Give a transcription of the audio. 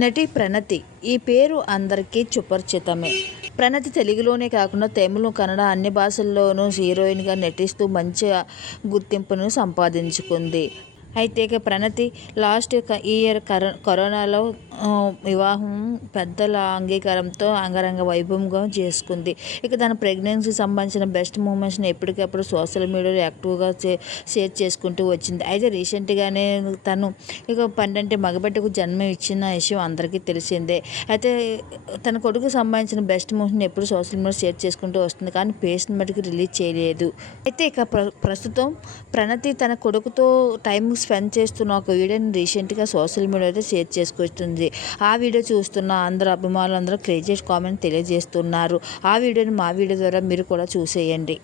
నటి ప్రణతి. ఈ పేరు అందరికీ సుపరిచితమే. ప్రణతి తెలుగులోనే కాకుండా తమిళం కన్నడ అన్ని భాషల్లోనూ హీరోయిన్గా నటిస్తూ మంచి గుర్తింపును సంపాదించుకుంది. అయితే ఇక ప్రణతి లాస్ట్ ఇయర్ కరో కరోనాలో వివాహం పెద్దల అంగీకారంతో అంగరంగ వైభవంగా చేసుకుంది. ఇక తన ప్రెగ్నెన్సీకి సంబంధించిన బెస్ట్ మూమెంట్స్ని ఎప్పటికప్పుడు సోషల్ మీడియాలో యాక్టివ్గా షేర్ చేసుకుంటూ వచ్చింది. అయితే రీసెంట్గానే తను ఇక పండంటే మగబిడ్డకు జన్మ ఇచ్చిన విషయం అందరికీ తెలిసిందే. అయితే తన కొడుకు సంబంధించిన బెస్ట్ మూమెంట్ని ఎప్పుడు సోషల్ మీడియా షేర్ చేసుకుంటూ వస్తుంది కానీ పేస్ట్ని మటుకు రిలీజ్ చేయలేదు. అయితే ఇక ప్ర ప్రస్తుతం ప్రణతి తన కొడుకుతో టైం స్పెండ్ చేస్తున్న ఒక వీడియోని రీసెంట్గా సోషల్ మీడియాలో షేర్ చేసుకొస్తుంది ఆ వీడియో చూస్తున్న అందరూ అభిమానులు అందరూ కామెంట్ తెలియజేస్తున్నారు. ఆ వీడియోని మా వీడియో ద్వారా మీరు కూడా చూసేయండి.